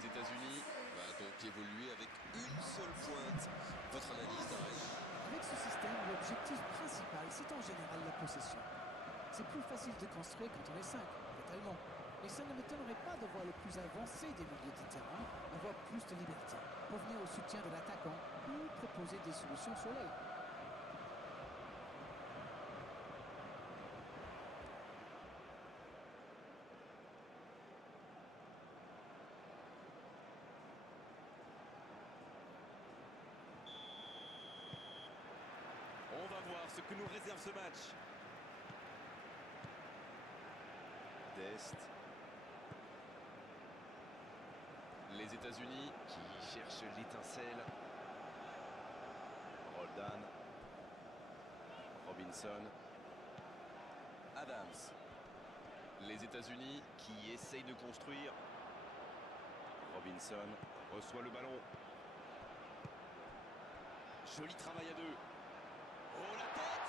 Les États-Unis va donc évoluer avec une seule pointe. Votre analyse, Darren? Avec ce système, l'objectif principal, c'est en général la possession. C'est plus facile de construire quand on est 5, totalement. Et ça ne m'étonnerait pas de voir le plus avancé des milieux de terrain avoir plus de liberté pour venir au soutien de l'attaquant ou proposer des solutions sur l'aile. On va voir ce que nous réserve ce match. Dest. Les États-Unis qui cherchent l'étincelle. Roldan. Robinson. Adams. Les États-Unis qui essayent de construire. Robinson reçoit le ballon. Joli travail à deux. Oh la tête!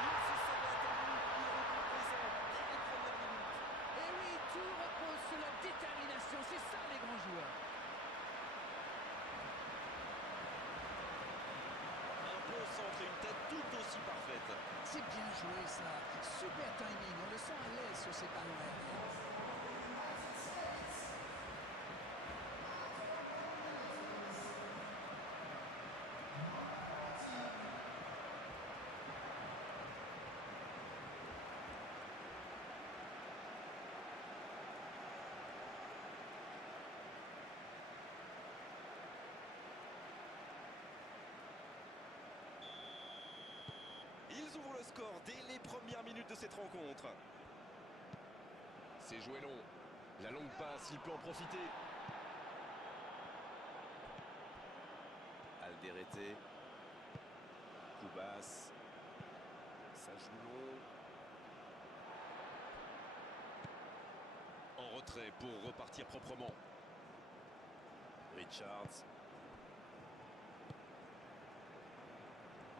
Il se serait attendu, il répond présent dès les premières minutes. Et oui, tout repose sur la détermination, c'est ça les grands joueurs. Un bon centre et une tête tout aussi parfaite. C'est bien joué ça, super timing, on le sent à l'aise sur ces ballons aériens. Ils ouvrent le score dès les premières minutes de cette rencontre. C'est joué long. La longue passe, il peut en profiter. Alderete. Koubas. Ça joue long. En retrait pour repartir proprement. Richards.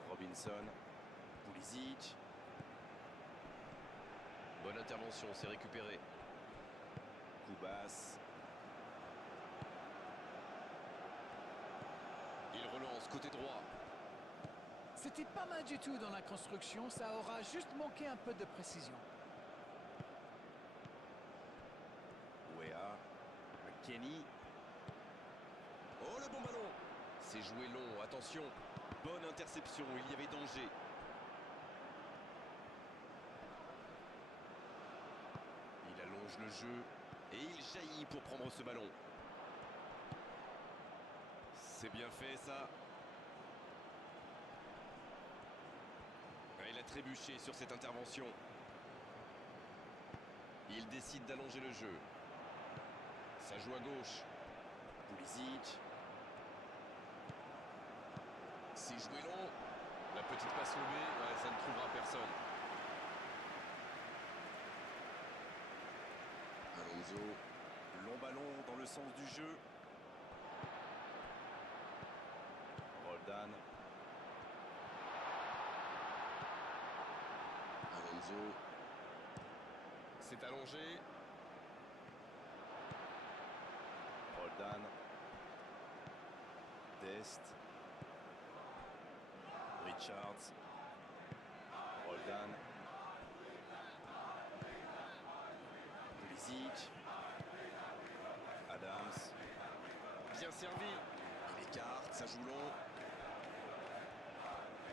Robinson. Pulisic. Bonne intervention, c'est récupéré. Koubas. Il relance côté droit. C'était pas mal du tout dans la construction, ça aura juste manqué un peu de précision. Wea. McKennie. Oh, le bon ballon! C'est joué long, attention. Bonne interception, il y avait danger. Il allonge le jeu et il jaillit pour prendre ce ballon. C'est bien fait ça. Il a trébuché sur cette intervention. Il décide d'allonger le jeu. Ça joue à gauche. Pulisic. C'est joué long. La petite passe lobée, ouais, ça ne trouvera personne. Alonso. Long ballon dans le sens du jeu. Roldan. Alonso. C'est allongé. Roldan. Dest. Richards. Roldan. Pulisic. Adams. Bien servi. Il écarte, ça joue long.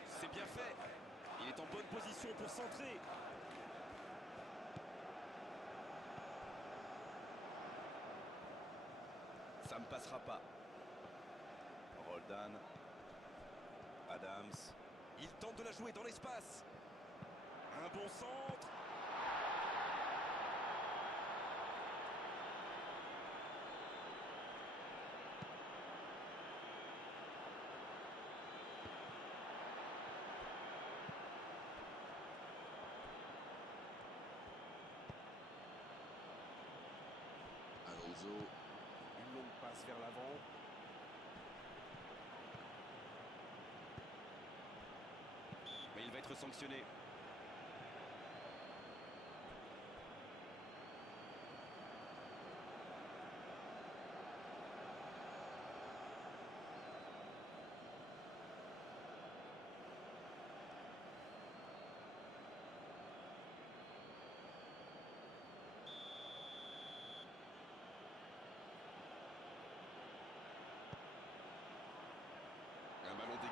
C'est bien fait. Il est en bonne position pour centrer. Ça ne passera pas. Roldan. Adams. Il tente de la jouer dans l'espace. Un bon centre. Alonso. Une longue passe vers l'avant. Mais il va être sanctionné.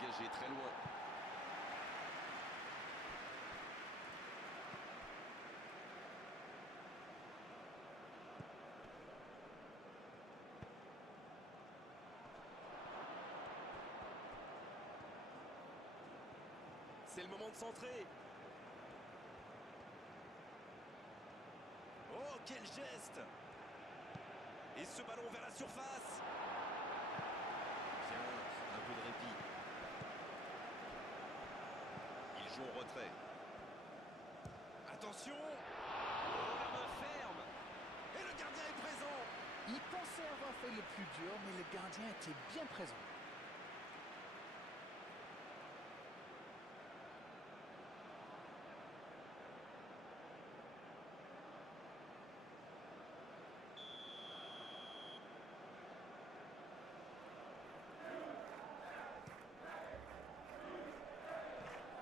dégagé très loin. C'est le moment de centrer. Oh, quel geste! Et ce ballon vers la surface. Bien, un peu de répit. Il joue en retrait. Attention! Oh, la main ferme! Et le gardien est présent! Il pensait avoir fait le plus dur, mais le gardien était bien présent.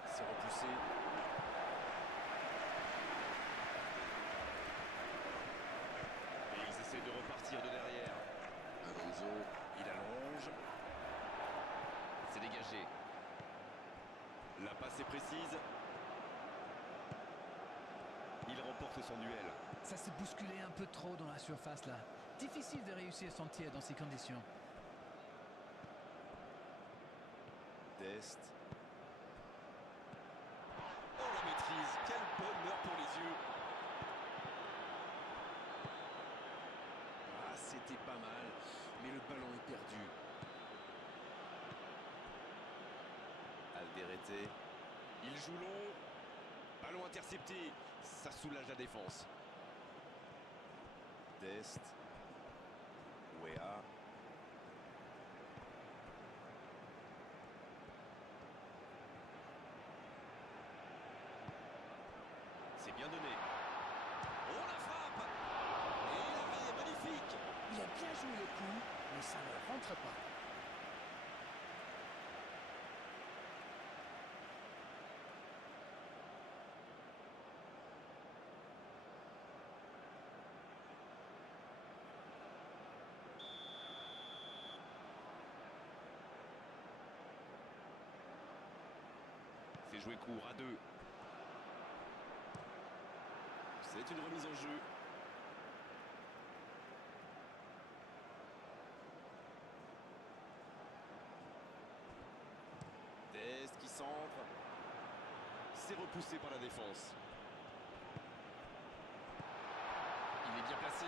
C'est repoussé. Et ils essaient de repartir de derrière. Alonso, Il allonge. c'est dégagé. La passe est précise. Il remporte son duel. Ça s'est bousculé un peu trop dans la surface là. Difficile de réussir son tir dans ces conditions. Dest. Oh, la maîtrise. Quel bonheur pour les yeux. Ah, c'était pas mal, mais le ballon est perdu. Alderete, Il joue long. Ballon intercepté. Ça soulage la défense. Dest. Wea. C'est bien donné. Oh, la frappe! Et l'arrêt est magnifique. Il a bien joué le coup, mais ça ne rentre pas. C'est joué court à 2. C'est une remise en jeu. Dest qui centre. C'est repoussé par la défense. Il est bien placé.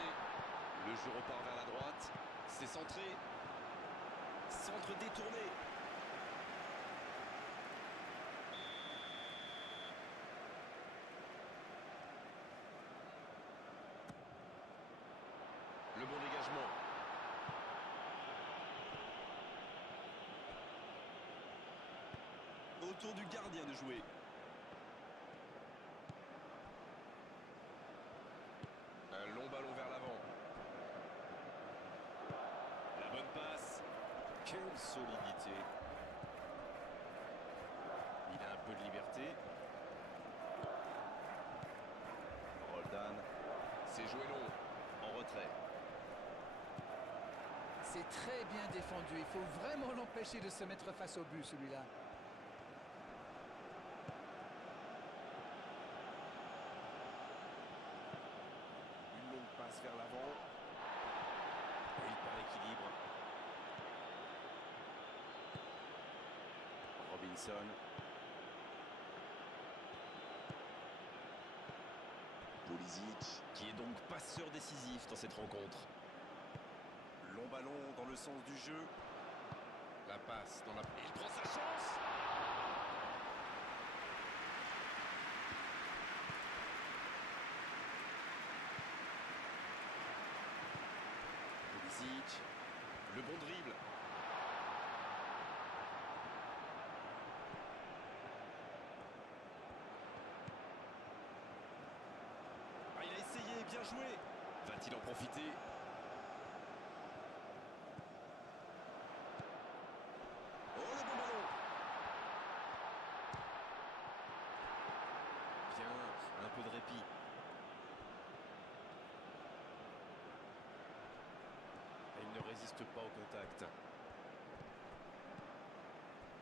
Le jeu repart vers la droite. C'est centré. Centre détourné. Le bon dégagement. Autour du gardien de jouer. Un long ballon vers l'avant. La bonne passe. Quelle solidité. Il a un peu de liberté. Roldan. C'est joué long. En retrait. C'est très bien défendu. Il faut vraiment l'empêcher de se mettre face au but, celui-là. Une longue passe vers l'avant. Et il perd l'équilibre. Robinson. Pulisic, qui est donc passeur décisif dans cette rencontre. Long ballon dans le sens du jeu. La passe dans la... Il prend sa chance. Pulisic, le bon dribble. Ah, il a essayé, bien joué. Va-t-il en profiter? Oh, le bon ballon. Bien, un peu de répit. Et il ne résiste pas au contact.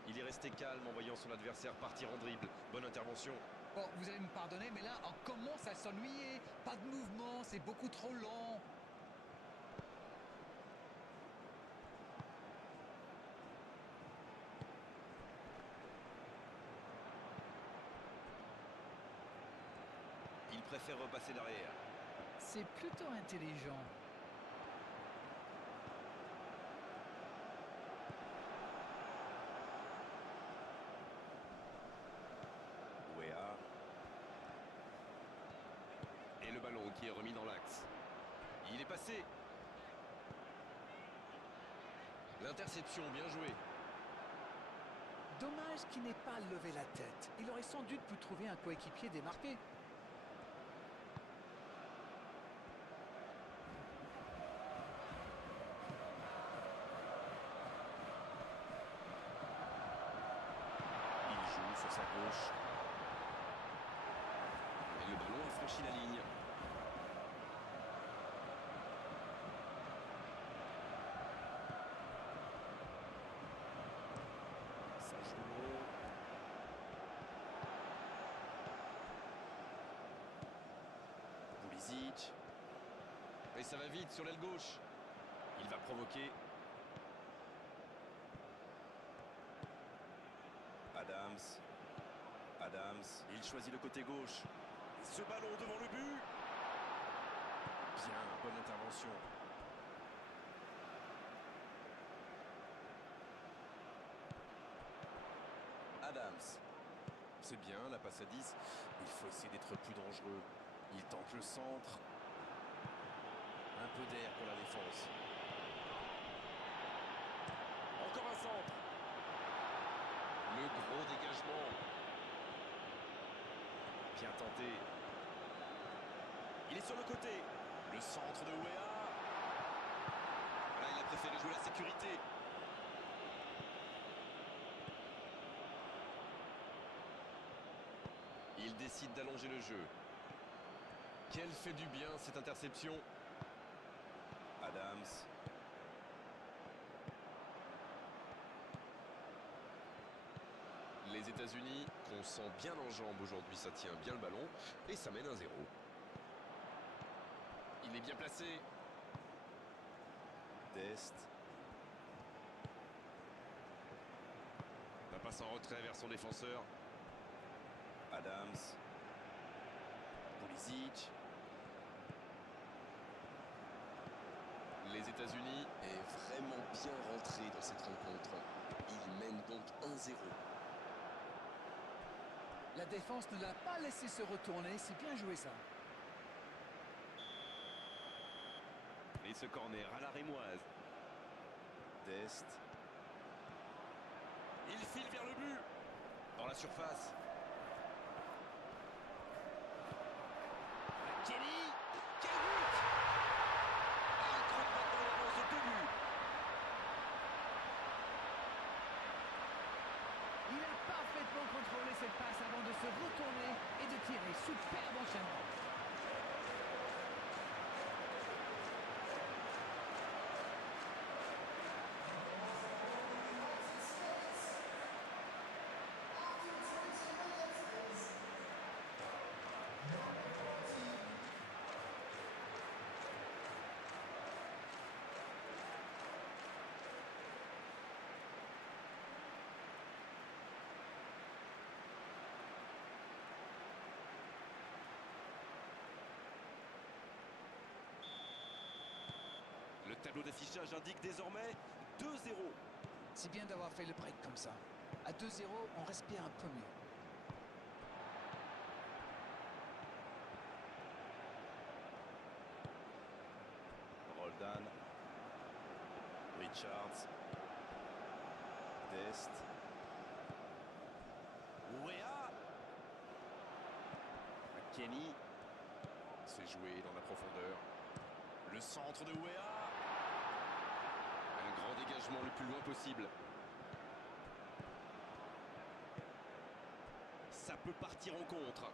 Il est resté calme en voyant son adversaire partir en dribble. Bonne intervention. Bon, vous allez me pardonner, mais là, on commence à s'ennuyer. Pas de mouvement, c'est beaucoup trop lent. Il préfère repasser derrière. C'est plutôt intelligent. Weah. Et le ballon qui est remis dans l'axe. Il est passé. L'interception, bien joué. Dommage qu'il n'ait pas levé la tête. Il aurait sans doute pu trouver un coéquipier démarqué. Il joue sur sa gauche. Et le ballon a franchi la ligne. Ça joue long. Pulisic. Et ça va vite sur l'aile gauche. Il va provoquer. Adams. Il choisit le côté gauche. Et ce ballon devant le but. Bien, bonne intervention. Adams. C'est bien, la passe à 10. Il faut essayer d'être plus dangereux. Il tente le centre. Un peu d'air pour la défense. Encore un centre. Le gros dégagement. Bien tenté. Il est sur le côté. Le centre de Weah. Là, il a préféré jouer la sécurité. Il décide d'allonger le jeu. Quelle fait du bien cette interception. Adams. Les États-Unis, qu'on sent bien en jambes aujourd'hui, ça tient bien le ballon et ça mène 1-0. Il est bien placé. Dest. La passe en retrait vers son défenseur. Adams. Pulisic. Les États-Unis Est vraiment bien rentré dans cette rencontre. Il mène donc 1-0. La défense ne l'a pas laissé se retourner. C'est bien joué ça. et ce corner à la rémoise. Dest. Il file vers le but. Dans la surface. Kelly. Quel but! Un coup de balle dans l'avance de 2 buts. Il a parfaitement contrôlé cette passe avant de se retourner et de tirer. Superbe enchaînement. Le tableau d'affichage indique désormais 2-0. C'est bien d'avoir fait le break comme ça. À 2-0, on respire un peu mieux. Roldan. Richards. Dest. Weah. Kenny. C'est joué dans la profondeur. Le centre de Weah. Un grand dégagement le plus loin possible. Ça peut partir en contre.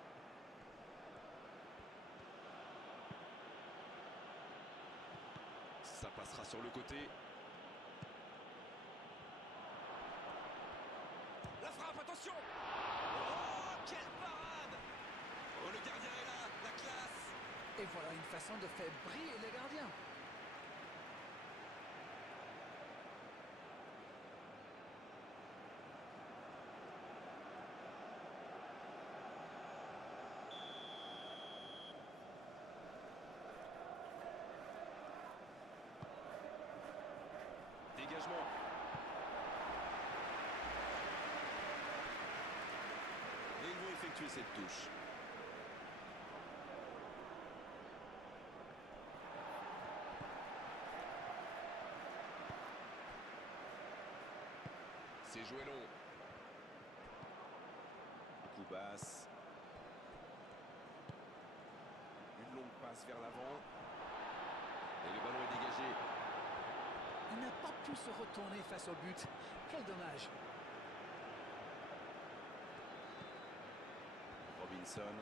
Ça passera sur le côté. Et voilà une façon de faire briller le gardien. Dégagement. Et ils vont effectuer cette touche. C'est joué long. Coup basse. Une longue passe vers l'avant. Et le ballon est dégagé. Il n'a pas pu se retourner face au but. Quel dommage. Robinson.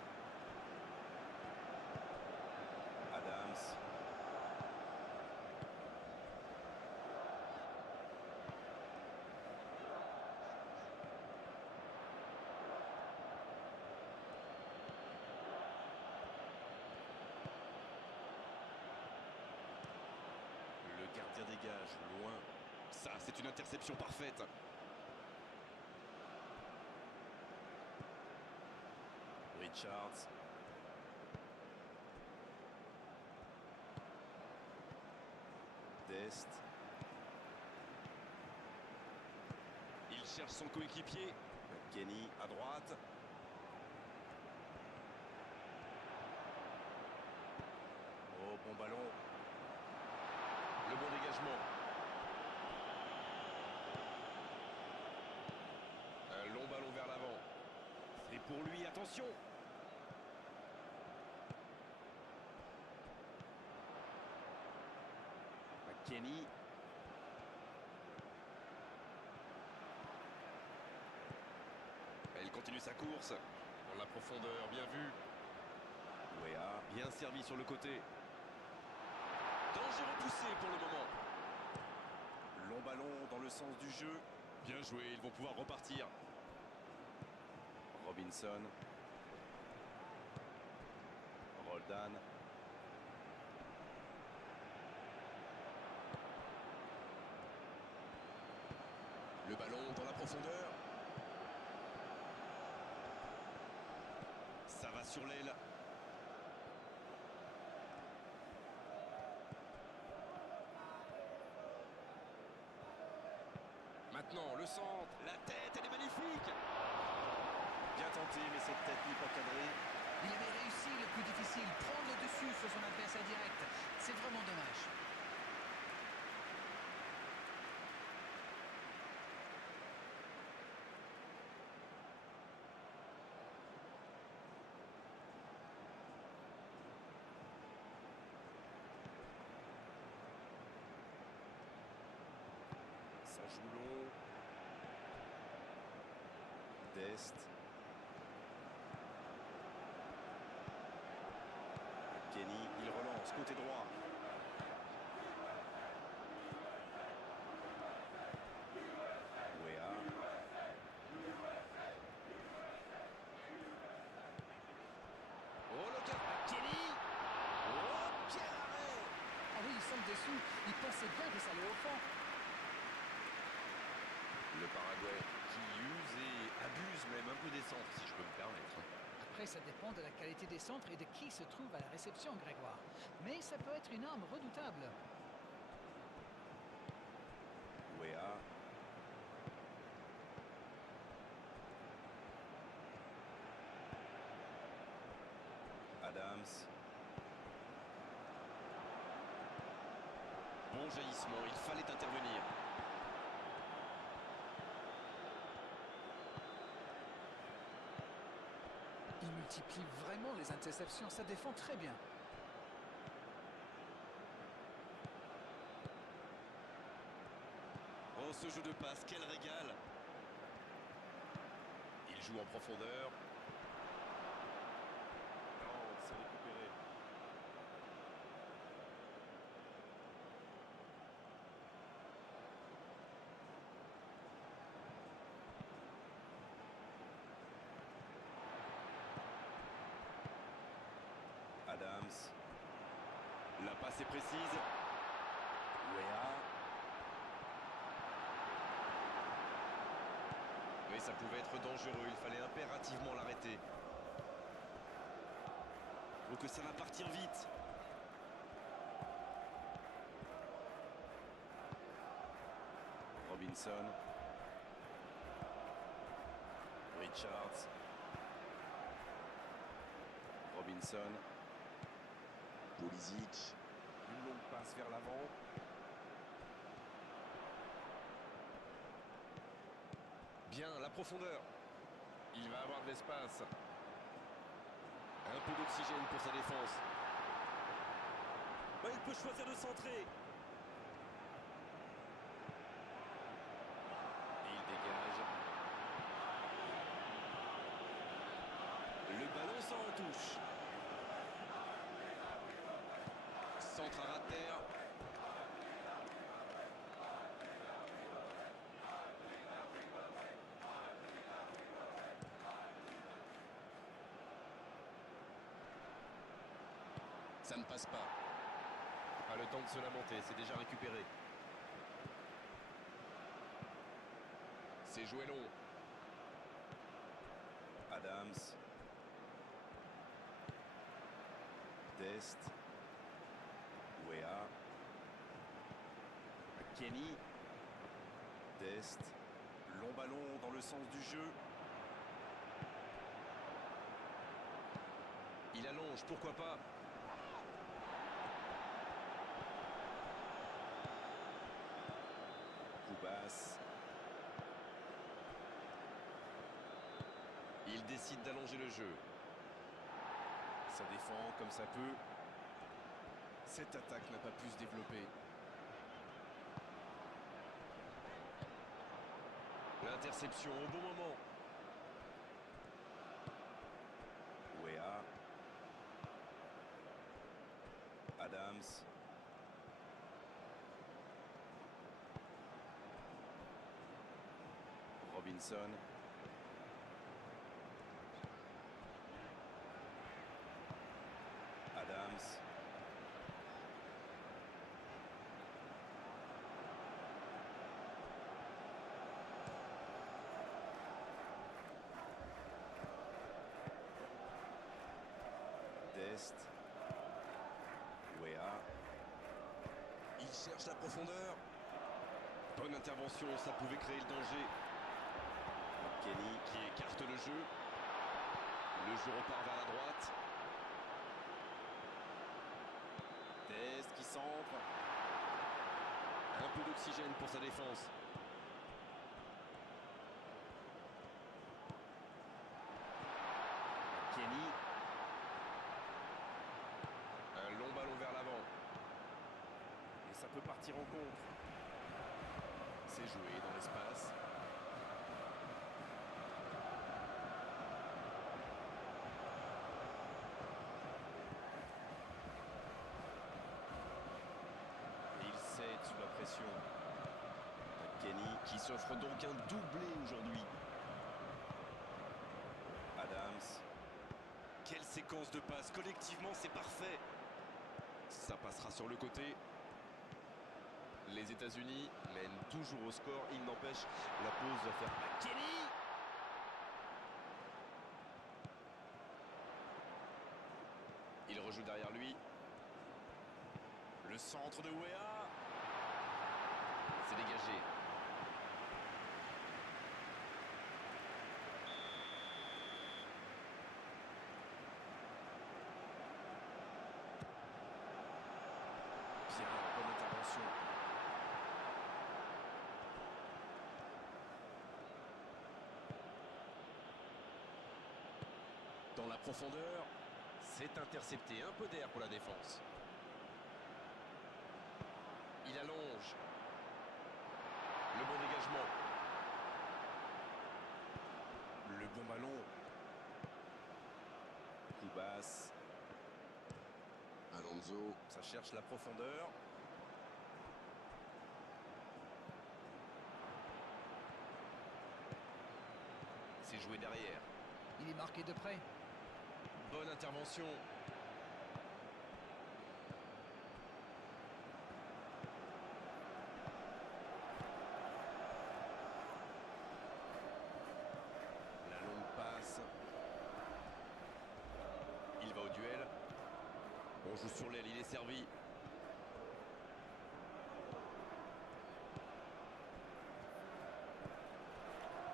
Adams. Le gardien dégage loin. Ça, c'est une interception parfaite. Richards. Dest. Il cherche son coéquipier. Kenny à droite. Oh, bon ballon. Le bon dégagement. Un long ballon vers l'avant. C'est pour lui, attention. McKennie. Elle continue sa course. Dans la profondeur, bien vu. Ouéa. Bien servi sur le côté. Danger repoussé pour le moment. Long ballon dans le sens du jeu. Bien joué, ils vont pouvoir repartir. Robinson. Roldan. Le ballon dans la profondeur. Ça va sur l'aile. Maintenant, le centre. La tête, elle est magnifique. Bien tenté, mais cette tête n'est pas cadrée. Il avait réussi le plus difficile, prendre le dessus sur son adversaire direct. C'est vraiment dommage. Ça joue long. Dest. Kenny, il relance côté droit. Ouéa. Oh, le cap. Kenny. Oh, quel arrêt. Ah oui, il semble dessous. Il pensait bien que ça allait au fond. Le Paraguay qui use et abuse même un peu des centres, si je peux me permettre. Après, ça dépend de la qualité des centres et de qui se trouve à la réception, Grégoire. Mais ça peut être une arme redoutable. Ouéa. Adams. Bon jaillissement, il fallait intervenir. Il multiplie vraiment les interceptions. Ça défend très bien. Oh, ce jeu de passe, quel régal. Il joue en profondeur. Non, c'est récupéré. Adams. passe est précise. Weah. Oui, ça pouvait être dangereux. Il fallait impérativement l'arrêter. Donc ça va partir vite. Robinson. Richards. Robinson. Pulisic. Une longue passe vers l'avant. Bien, la profondeur. Il va avoir de l'espace. Un peu d'oxygène pour sa défense. Bah, il peut choisir de centrer. Et il dégage. Le ballon sort en touche. Centre à ras de terre. Ça ne passe pas. Pas le temps de se lamenter, c'est déjà récupéré. C'est joué long. Adams. Dest. Weah. Kenny. Dest. Long ballon dans le sens du jeu. Il allonge, pourquoi pas. Koubas. Il décide d'allonger le jeu. Ça défend comme ça peut. Cette attaque n'a pas pu se développer. L'interception au bon moment. Weah. Adams. Robinson. Adams. Dest. Weah. Il cherche la profondeur. Bonne intervention, ça pouvait créer le danger. Kenny qui écarte le jeu. Le jeu repart vers la droite. Dest qui centre. Un peu d'oxygène pour sa défense. Kenny. Un long ballon vers l'avant. Et ça peut partir en contre. C'est joué dans l'espace. Et il cède sous la pression. Kenny qui s'offre donc un doublé aujourd'hui. Adams. Quelle séquence de passes. Collectivement, c'est parfait. Ça passera sur le côté. Les États-Unis mènent toujours au score. Il n'empêche, la pause va faire Kenny. Il rejoue derrière lui. Le centre de Weah. C'est dégagé. Bien, bonne intervention. Dans la profondeur, c'est intercepté. Un peu d'air pour la défense. Il allonge. Le bon dégagement. Le bon ballon. Koubas. Alonso. Ça cherche la profondeur. C'est joué derrière. Il est marqué de près. Bonne intervention. On joue sur l'aile, il est servi.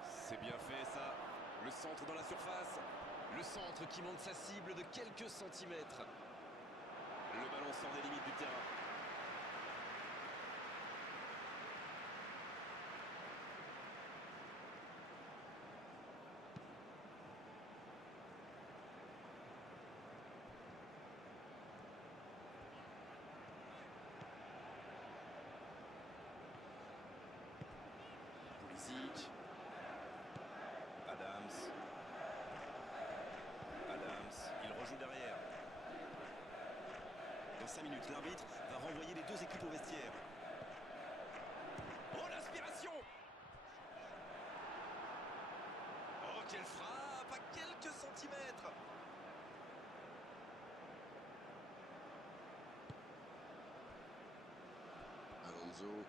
C'est bien fait ça. Le centre dans la surface. Le centre qui monte sa cible de quelques centimètres. Le ballon sort des limites du terrain. Pulisic. Adams. Il rejoue derrière. Dans 5 minutes, l'arbitre va renvoyer les deux équipes au vestiaire. Oh, l'aspiration! Oh, quelle frappe! À quelques centimètres! Alonso.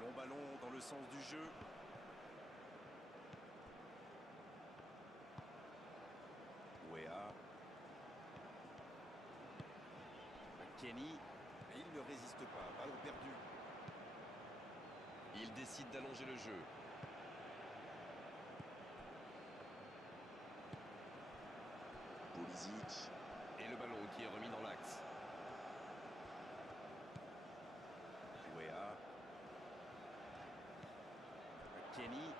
Long ballon dans le sens du jeu. Wea. Kenny. Il ne résiste pas. Ballon perdu. Il décide d'allonger le jeu. Pulisic. Et le ballon qui est remis dans l'axe. Wea. Kenny.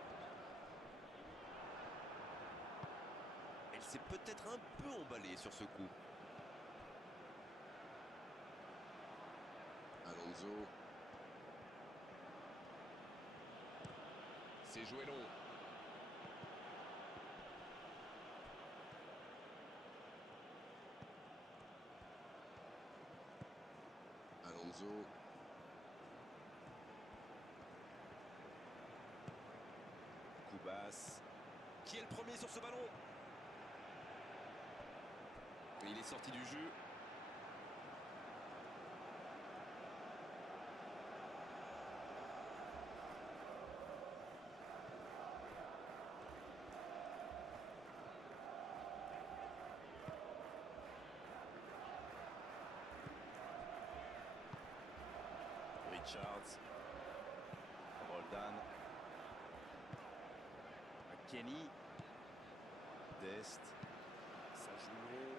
Elle s'est peut-être un peu emballée sur ce coup. Alonso. C'est joué long. Alonso. Koubas. Qui est le premier sur ce ballon? Il est sorti du jeu. Richards. Roldan. Kenny. Dest. Ça joue long.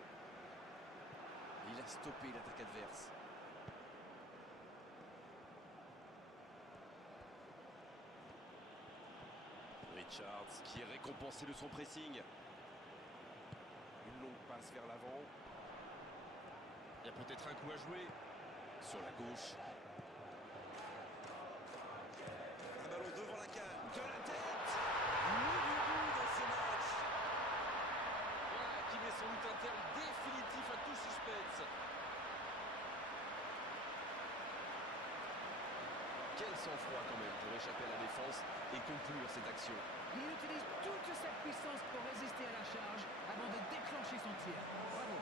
Il a stoppé l'attaque adverse. Richards qui est récompensé de son pressing. Une longue passe vers l'avant. Il y a peut-être un coup à jouer. Sur la gauche. Un ballon devant la canne. De la tête. Ni du bout dans ce match. Voilà qui met sans doute un terme définitif à tout suspense. Quel sang-froid quand même pour échapper à la défense et conclure cette action. Il utilise toute sa puissance pour résister à la charge avant de déclencher son tir. Bravo.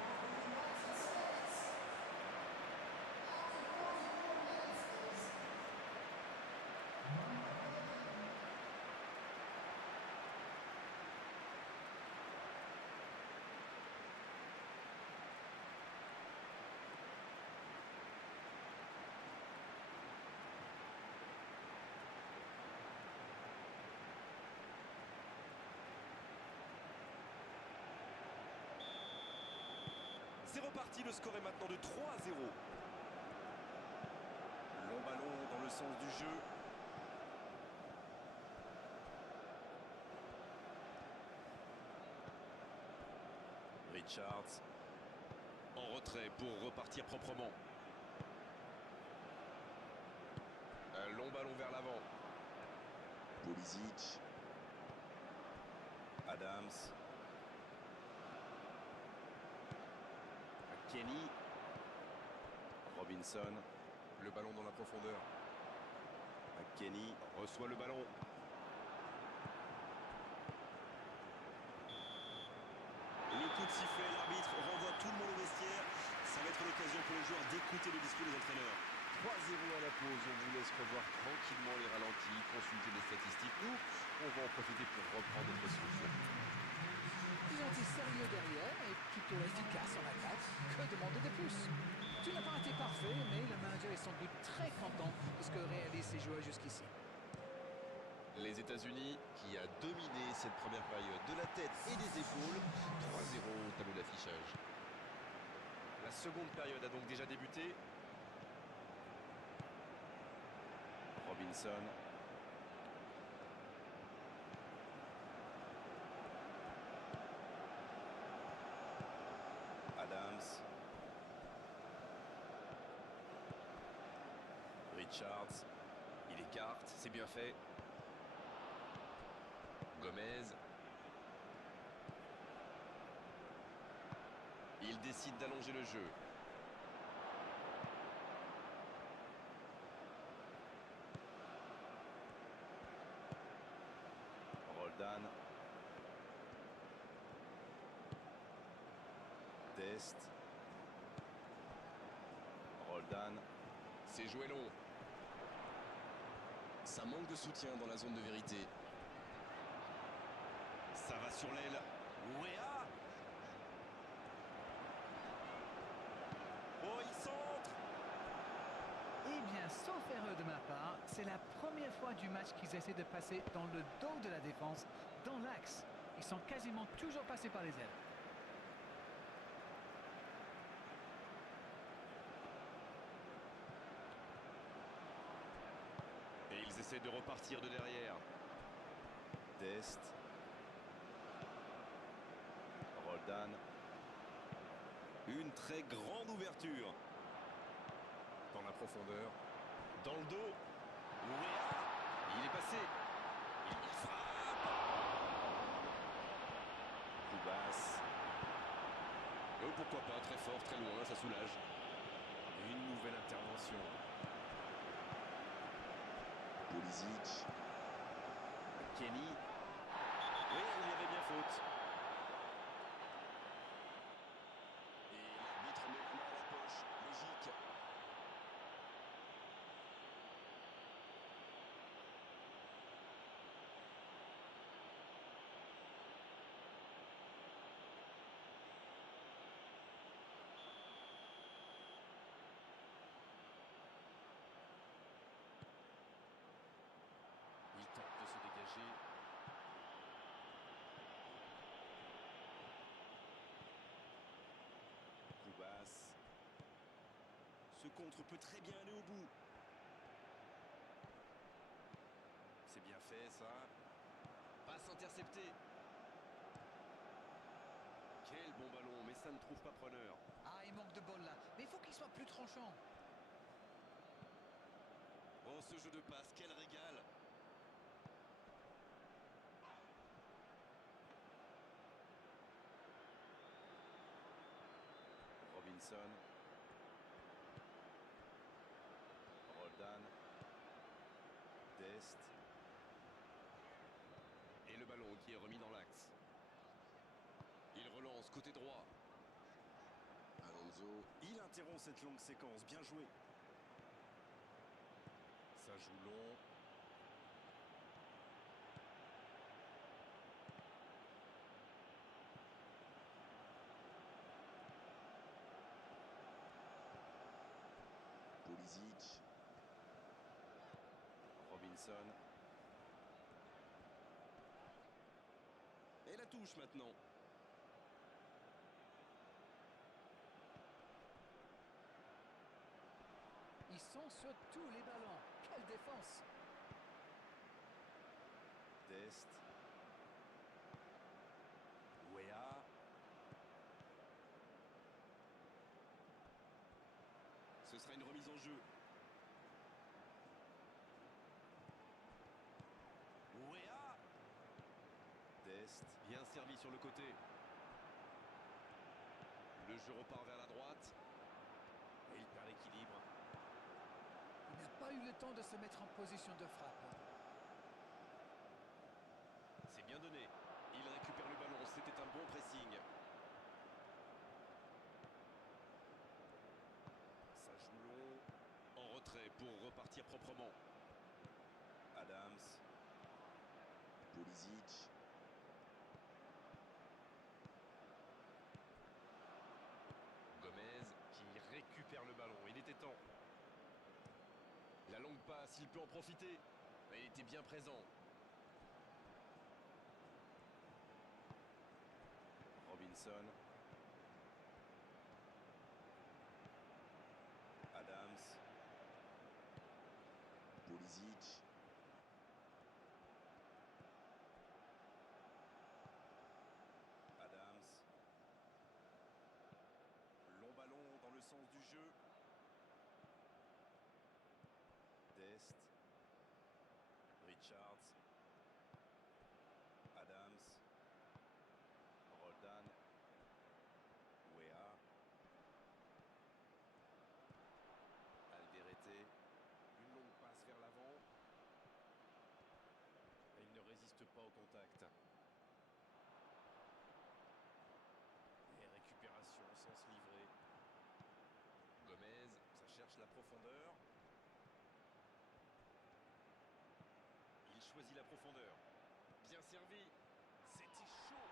C'est reparti, le score est maintenant de 3-0. Long ballon dans le sens du jeu. Richards. En retrait pour repartir proprement. Un long ballon vers l'avant. Pulisic. Adams. Kenny. Robinson. Le ballon dans la profondeur. Kenny reçoit le ballon. Le coup de sifflet, l'arbitre renvoie tout le monde au vestiaire. Ça va être l'occasion pour les joueurs d'écouter le discours des entraîneurs. 3-0 à la pause, on vous laisse revoir tranquillement les ralentis, consulter les statistiques. Nous, on va en profiter pour reprendre notre solution. Ils ont été sérieux derrière et plutôt efficaces en attaque. Que demander de plus? parfait, mais le manager est sans doute très content de ce que réalisent ses joueurs jusqu'ici. Les États-Unis qui a dominé cette première période de la tête et des épaules. 3-0 au tableau d'affichage. La seconde période a donc déjà débuté. Robinson. Adams. Richards. Il écarte, c'est bien fait. Gomez. Il décide d'allonger le jeu. Roldan. Dest. Roldan. C'est joué long. Ça manque de soutien dans la zone de vérité. Ça va sur l'aile. Ouéa. Oh, il centre. Eh bien, sauf erreur de ma part, c'est la première fois du match qu'ils essaient de passer dans le dos de la défense, dans l'axe. Ils sont quasiment toujours passés par les ailes. Et ils essaient de repartir de derrière. Dest. Roldan. Une très grande ouverture. Dans la profondeur. Dans le dos. Ouéa. Il est passé. Il frappe. Coup basse. Pourquoi pas, très fort, très loin, ça soulage. Une nouvelle intervention. Pulisic. Kenny. Oui, il y avait bien faute. Et l'arbitre met la main à la poche. Logique. Il tente de se dégager. Coup basse. Ce contre peut très bien aller au bout. C'est bien fait ça. Passe interceptée. Quel bon ballon, mais ça ne trouve pas preneur. Ah, il manque de bol là, mais il faut qu'il soit plus tranchant. Oh, ce jeu de passe, quel régal. Robinson. Roldan. Dest. Et le ballon qui est remis dans l'axe. Il relance côté droit. Alonso. Il interrompt cette longue séquence, bien joué. Ça joue long. Pulisic. Robinson. Et la touche maintenant. Ils sont sur tous les ballons. Quelle défense! Dest. Ouéa. Ce sera une remise en jeu. Ouéa. Dest. Bien servi sur le côté. Le jeu repart vers la droite. Et il perd l'équilibre. Il n'a pas eu le temps de se mettre en position de frappe. C'est bien donné. Il récupère le ballon. C'était un bon pressing. Ça joue long. En retrait pour repartir proprement. Adams. Pulisic. Gomez qui récupère le ballon. Il était l'attend. La longue passe, il peut en profiter. Il était bien présent. Robinson. Adams. Pulisic. Adams. Long ballon dans le sens du jeu. Dest. Richards. Adams. Roldan. Wea. Alderete. Une longue passe vers l'avant. Il ne résiste pas au contact. Et récupération sans se livrer. Gomez, ça cherche la profondeur. Il choisit la profondeur. Bien servi. C'était chaud.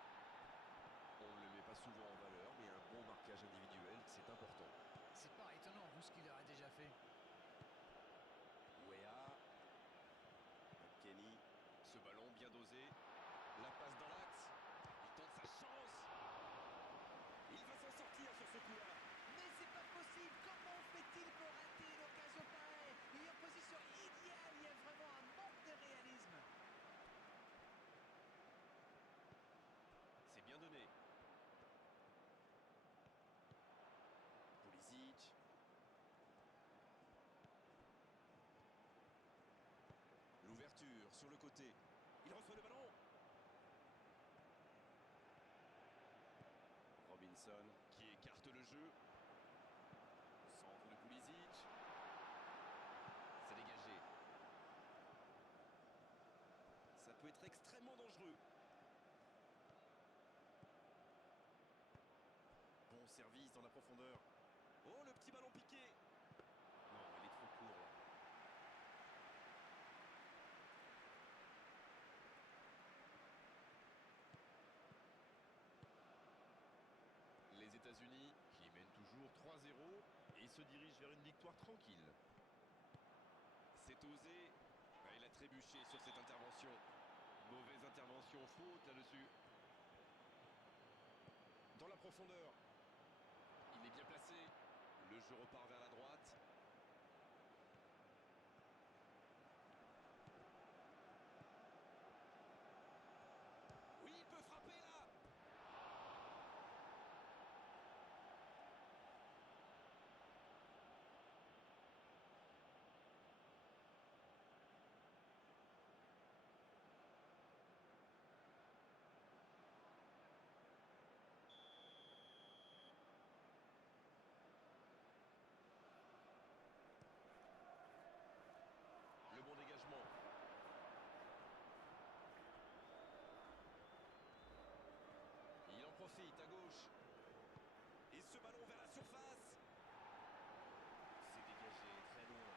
On ne le met pas souvent en valeur, mais un bon marquage individuel, c'est important. C'est pas étonnant, vu ce qu'il leur a déjà fait. Wea. Kenny. Ce ballon bien dosé. La passe dans l'axe. Il tente sa chance. Il va s'en sortir sur ce coup-là. Mais c'est pas possible. Comment fait-il pour rater une occasion pareille? Il est en position idéale. Il y a vraiment un manque de réalisme. C'est bien donné. Pulisic. L'ouverture sur le côté. Il reçoit le ballon. Robinson qui écarte le jeu. Centre de Pulisic. C'est dégagé. Ça peut être extrêmement dangereux. Bon service dans la profondeur. Oh, le petit ballon piqué. Non, il est trop court là. Les États-Unis qui mènent toujours 3-0 et se dirigent vers une victoire tranquille. C'est osé. Il a trébuché sur cette intervention. Mauvaise intervention, faute là-dessus. Dans la profondeur. Il est bien placé. Le jeu repart vers la droite. Oui, il peut frapper là. Le bon dégagement. Il en profite à gauche. Et ce ballon vers la surface. C'est dégagé, très loin.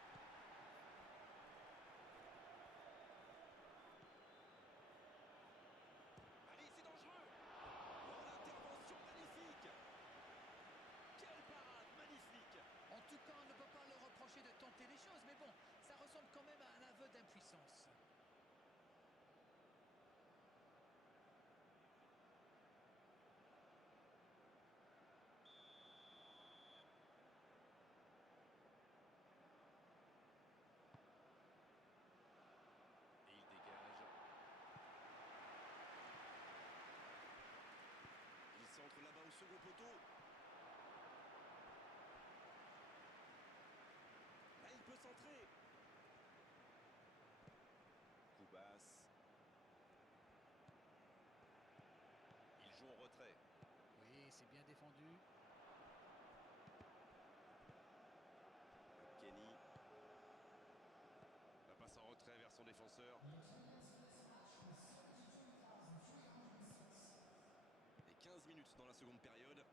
Allez, c'est dangereux. Oh, l'intervention magnifique. Quelle parade magnifique. En tout cas, on ne peut pas leur reprocher de tenter les choses. Mais bon, ça ressemble quand même à un aveu d'impuissance. Et il dégage. Il centre là-bas au second poteau. Là, il peut centrer. Coup basse. Il joue en retrait. Oui, c'est bien défendu. Kenny. La passe en retrait vers son défenseur. Et 15 minutes dans la seconde période.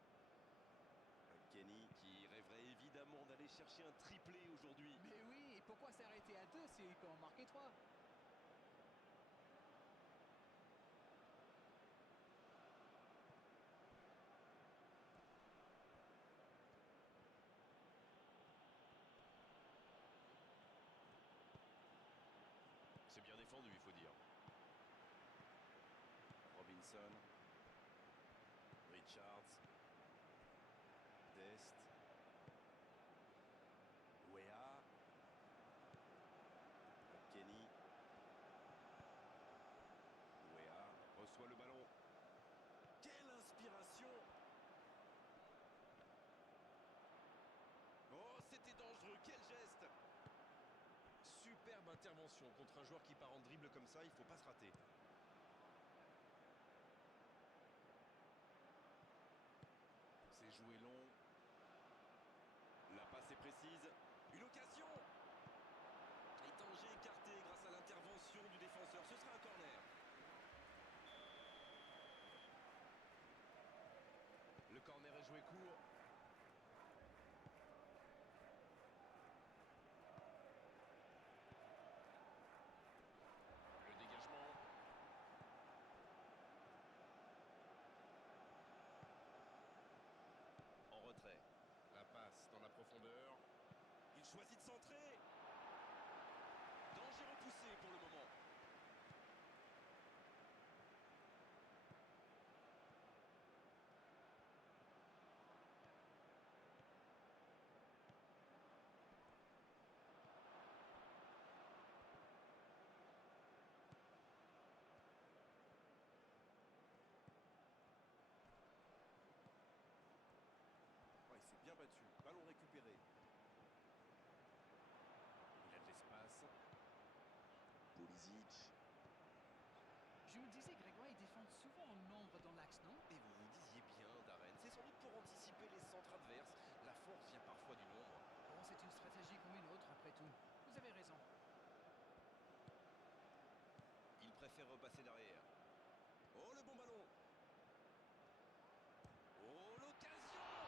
Kenny qui rêverait évidemment d'aller chercher un triplé aujourd'hui. Mais oui, et pourquoi s'arrêter à 2 s'il peut en marquer 3? Robinson. Richards. Dest. Wea. Kenny. Wea reçoit le ballon. Quelle inspiration! Oh, c'était dangereux, quel geste! Superbe intervention contre un joueur qui part en dribble comme ça, il ne faut pas se rater. C'est joué long. La passe est précise. Une occasion! Et danger écarté grâce à l'intervention du défenseur. Ce sera un corner. Le corner est joué court. Le dégagement. En retrait. La passe dans la profondeur. Il choisit de centrer. Danger repoussé pour le moment. Il s'est bien battu. Ballon récupéré. Il a de l'espace. Pulisic. Je me disais, Grégoire, ils défendent souvent en nombre dans l'axe, non? Et vous vous disiez bien, Darren, c'est sans doute pour anticiper les centres adverses. La force vient parfois du nombre. Bon, c'est une stratégie comme une autre, après tout. Vous avez raison. Il préfère repasser derrière. Oh, le bon ballon. Oh, l'occasion.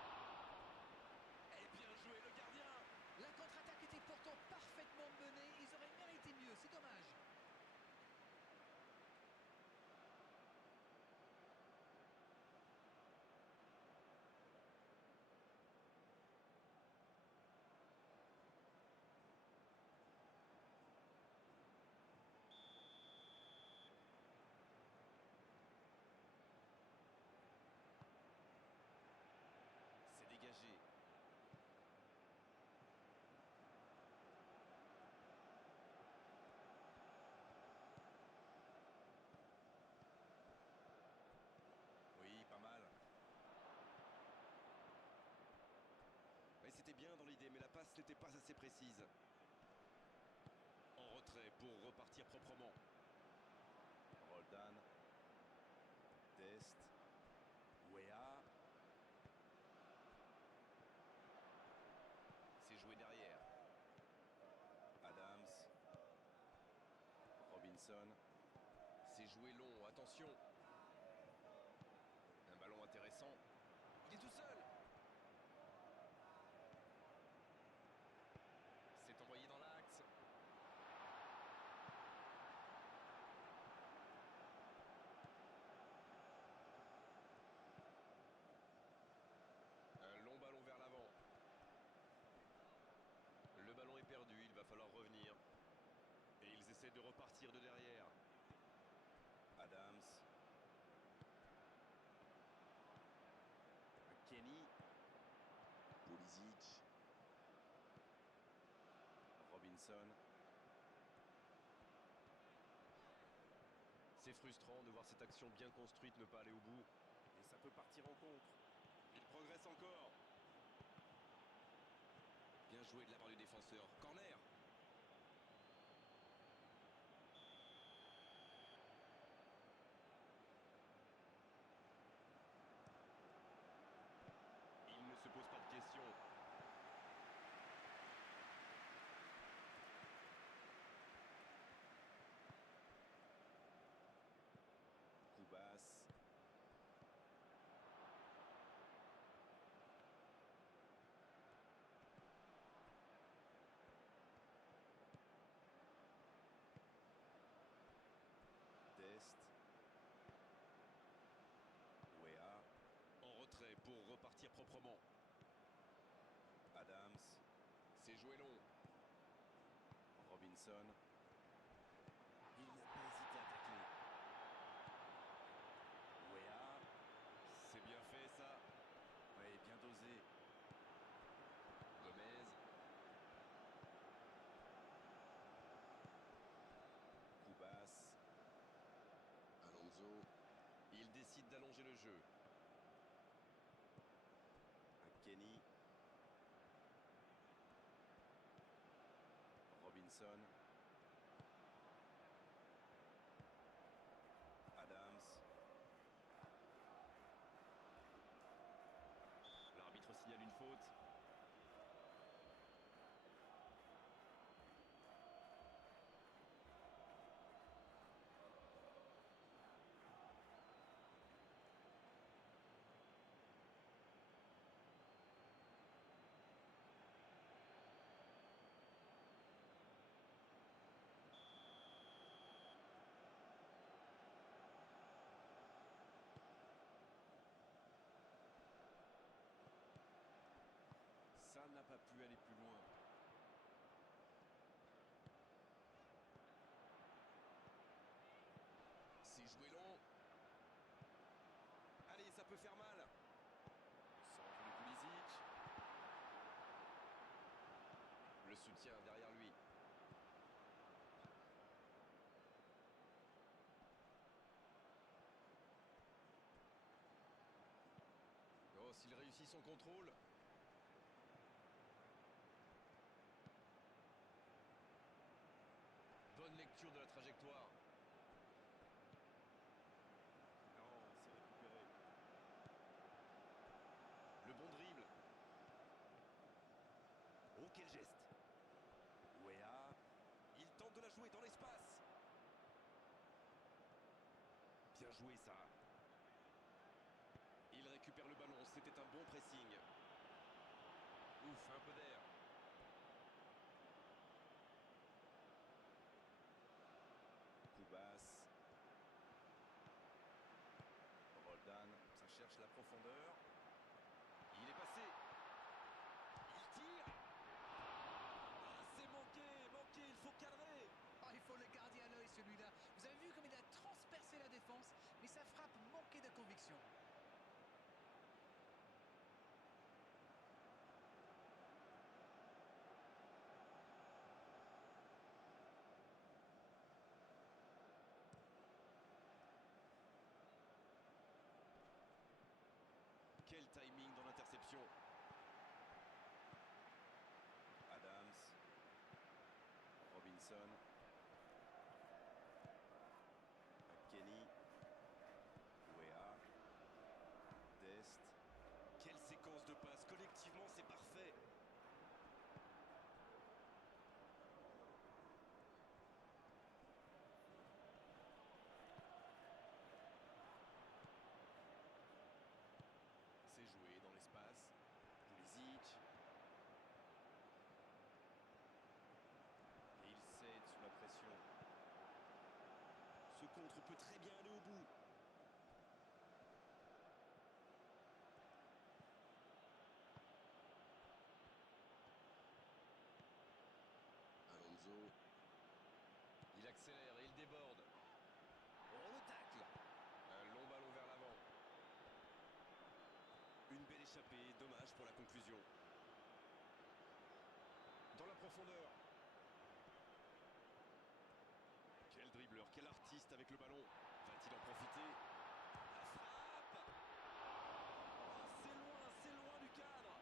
Et bien joué, le gardien. La contre-attaque était pourtant parfaitement menée. Ils auraient mérité mieux, c'est dommage. C'est dégagé. Oui, pas mal. Oui, c'était bien dans l'idée, mais la passe n'était pas assez précise. En retrait pour repartir proprement. Roldan. Dest. Wea. C'est joué derrière. Adams. Robinson. C'est joué long, attention. Un ballon intéressant. Il est tout seul. C'est envoyé dans l'axe. Un long ballon vers l'avant. Le ballon est perdu, il va falloir revenir. Et ils essaient de repartir de derrière. Adams. Kenny. Pulisic. Robinson. C'est frustrant de voir cette action bien construite ne pas aller au bout. Et ça peut partir en contre. Il progresse encore. Bien joué de la part du défenseur. Corner. Il ne se pose pas de questions. Coup basse. Dest. Wea. En retrait pour repartir proprement. Adams. C'est joué long. Robinson. Il n'a pas hésité à attaquer. Robinson. Adams. L'arbitre signale une faute. Ça n'a pas pu aller plus loin. C'est joué long. Allez, ça peut faire mal. Centre de Pulisic. Le soutien derrière lui. Oh, s'il réussit son contrôle. Bonne lecture de la trajectoire. Non, c'est récupéré. Le bon dribble. Oh, quel geste. Ouéa. Il tente de la jouer dans l'espace. Bien joué, ça. Il récupère le ballon. C'était un bon pressing. Ouf, un peu d'air. Koubas. Roldan, ça cherche la profondeur. Il est passé. Il tire. Ah, c'est manqué, il faut cadrer. Ah, il faut le garder à l'œil celui-là. Vous avez vu comme il a transpercé la défense, mais sa frappe manquait de conviction. Quel timing dans l'interception. Adams. Robinson. McKennie. Ouéa. Dest. Quelle séquence de passes. Collectivement, c'est parfait. C'est joué dans l'espace. Pulisic. Et il cède sous la pression. Ce contre peut très bien aller au bout. Alonso. Il accélère et il déborde. Oh, le tacle. Un long ballon vers l'avant. Une belle échappée, dommage pour la conclusion. Dans la profondeur. Quel dribbleur, quel artiste avec le ballon. Va-t-il en profiter? La frappe. Oh, c'est loin du cadre.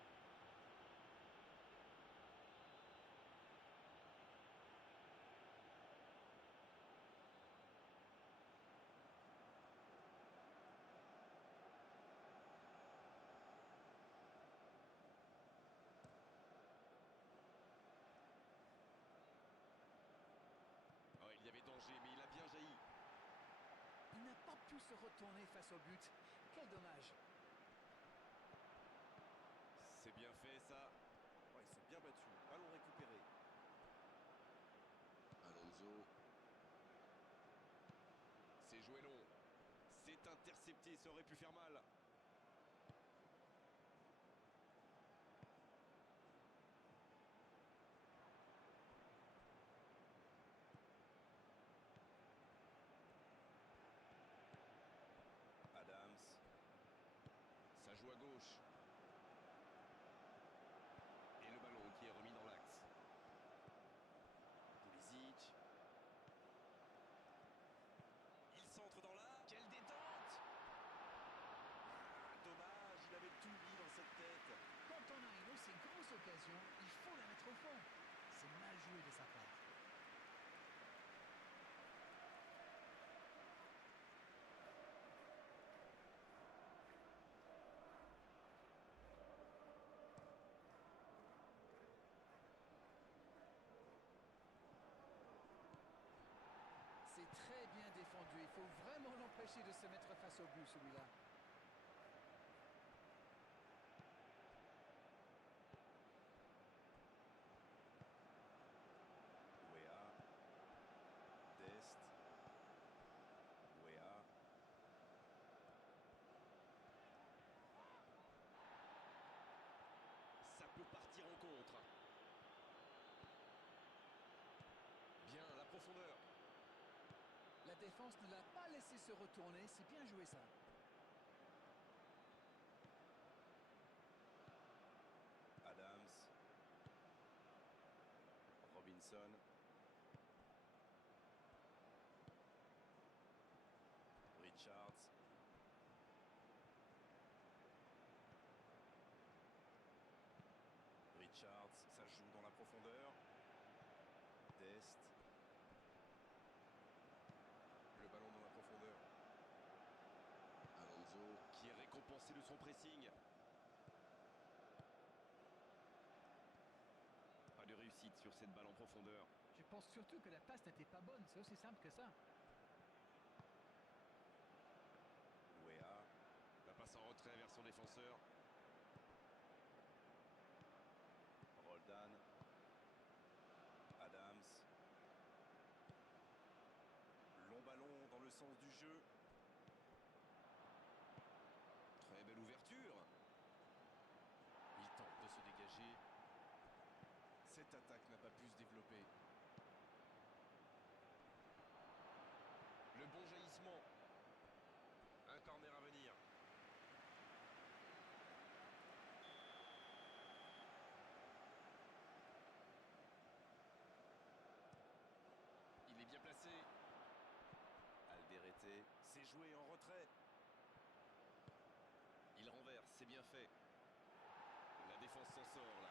Oh, il y avait danger, mais il a bien jailli. Il n'a pas pu se retourner face au but. Quel dommage. C'est bien fait, ça. Ouais, c'est bien battu. Ballon récupéré. Alonso. C'est joué long. C'est intercepté, ça aurait pu faire mal. Adams. Ça joue à gauche. Et le ballon qui est remis dans l'axe. Pulisic. Il centre dans la... Quelle détente! empêcher de se mettre face au but, celui-là. Weah. Dest. Weah. Ça peut partir en contre. Bien, la profondeur. La défense ne l'a pas laissé se retourner, c'est bien joué ça. Adams. Robinson. Richards. Richards, ça joue dans la profondeur. Dest. Le ballon dans la profondeur. Alonso qui est récompensé de son pressing. Pas de réussite sur cette balle en profondeur. Je pense surtout que la passe n'était pas bonne, c'est aussi simple que ça. Weah. La passe en retrait vers son défenseur. Roldan. Adams. Long ballon dans le sens du jeu. Très belle ouverture. Il tente de se dégager. Cette attaque n'a pas pu se développer. Le bon jaillissement. Un corner à venir. Il est bien placé. Alderete, c'est joué en retrait. Il renverse, c'est bien fait. La défense s'en sort là.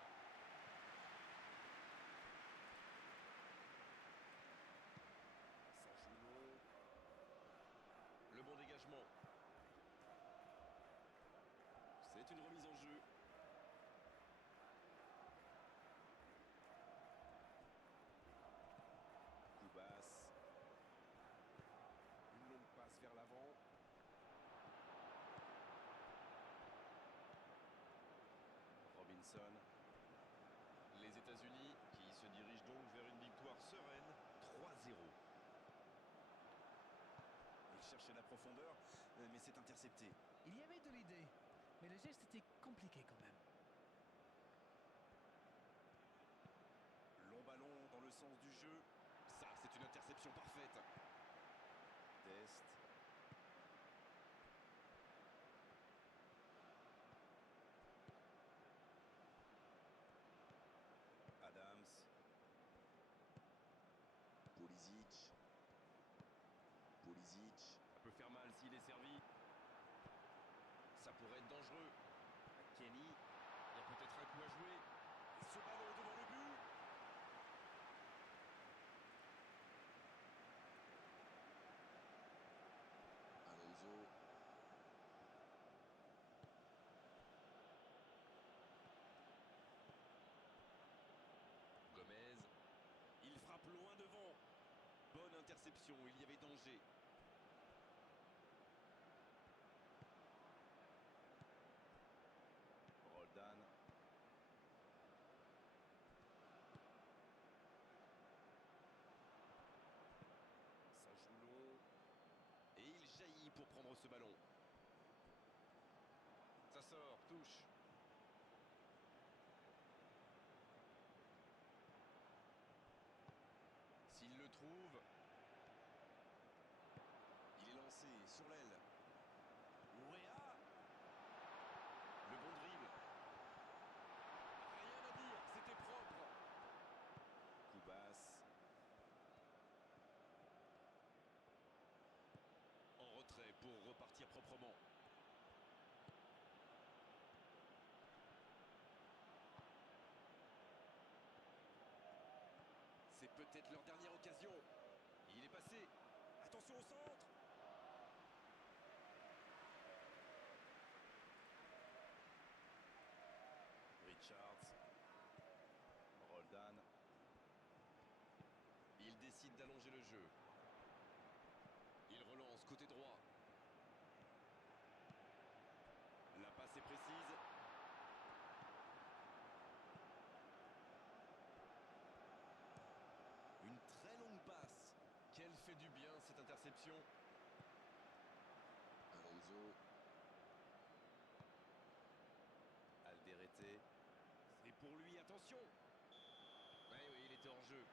Ça joue long. Le bon dégagement. C'est une remise en jeu. Koubas. Une longue passe vers l'avant. Robinson. Les États-Unis qui se dirigent donc vers une victoire sereine, 3-0. Il cherchait la profondeur, mais c'est intercepté. Il y avait de l'idée, mais le geste était compliqué quand même. Long ballon dans le sens du jeu. Ça, c'est une interception parfaite. Dest. Adams. Pulisic. Pulisic. Ça peut faire mal s'il est servi. Ça pourrait être dangereux. Kenny. Il y a peut-être un coup à jouer. Et ce ballon devant le but. Alonso. Gomez. Il frappe loin devant. Bonne interception, il y avait danger. Roldan. Ça joue long. Et il jaillit pour prendre ce ballon. Ça sort, touche. S'il le trouve, il est lancé sur l'aile. Weah. Le bon dribble. Rien à dire, c'était propre. Koubas. En retrait pour repartir proprement. C'est peut-être leur dernière occasion. Il est passé. Attention au centre. Richards. Roldan. Il décide d'allonger le jeu. Il relance côté droit. interception. Alonso. Alderete. C'est pour lui, attention. Oui, oui, il était en jeu.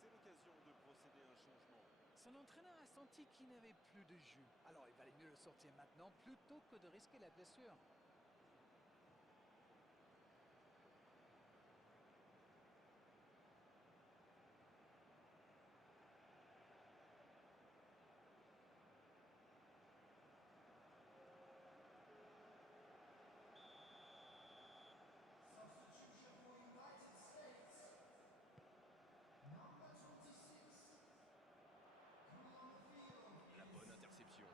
C'est l'occasion de procéder à un changement. Son entraîneur a senti qu'il n'avait plus de jus. Alors il valait mieux le sortir maintenant plutôt que de risquer la blessure. La bonne interception.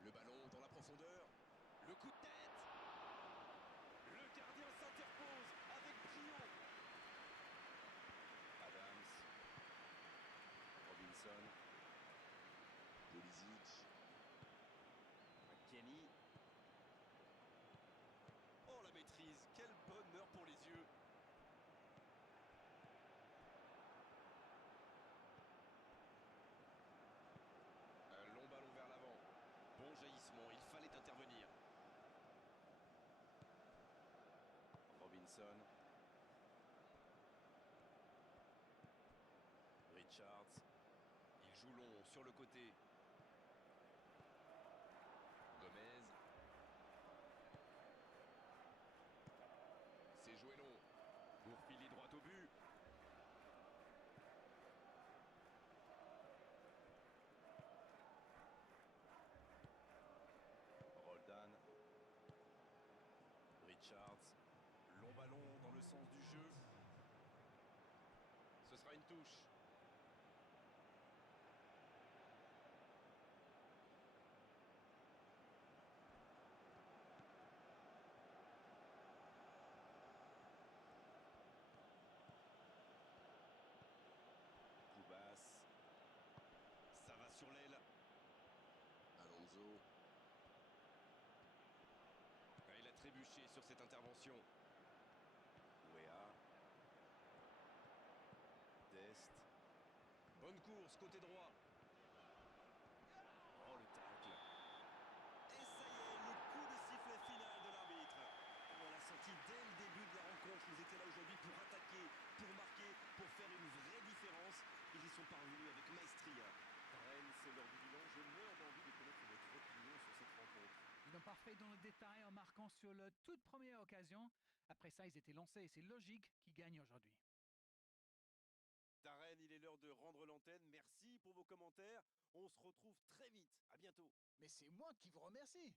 Le ballon dans la profondeur. Le coup de tête. Le gardien s'interpose avec brio. Adams. Robinson. Pulisic. Kenny. Oh la maîtrise, quel bonheur pour les yeux. Un long ballon vers l'avant. Bon jaillissement, il fallait intervenir. Robinson. Richards. Il joue long sur le côté. Gomez. C'est joué long. Pour filer droit au but. Roldan. Richards. Long ballon dans le sens du jeu. Ce sera une touche. Koubas. Ça va sur l'aile. Alonso. Ah, il a trébuché sur cette intervention. Ouéa. Dest. Bonne course, côté droit. Oh, le tacle. Et ça y est, le coup de sifflet final de l'arbitre. On l'a senti dès le début de la rencontre. Ils étaient là aujourd'hui pour attaquer, pour marquer, pour faire une vraie différence. Ils y sont parvenus avec maestria. Rennes, c'est l'heure du bilan. Je meurs d'envie de connaître votre opinion sur cette rencontre. Ils ont parfait dans le détail en marquant sur la toute première occasion. Après ça, ils étaient lancés. C'est logique qu'ils gagnent aujourd'hui. Darren, il est l'heure de rendre l'antenne. Merci pour vos commentaires. On se retrouve très vite. À bientôt. Mais c'est moi qui vous remercie.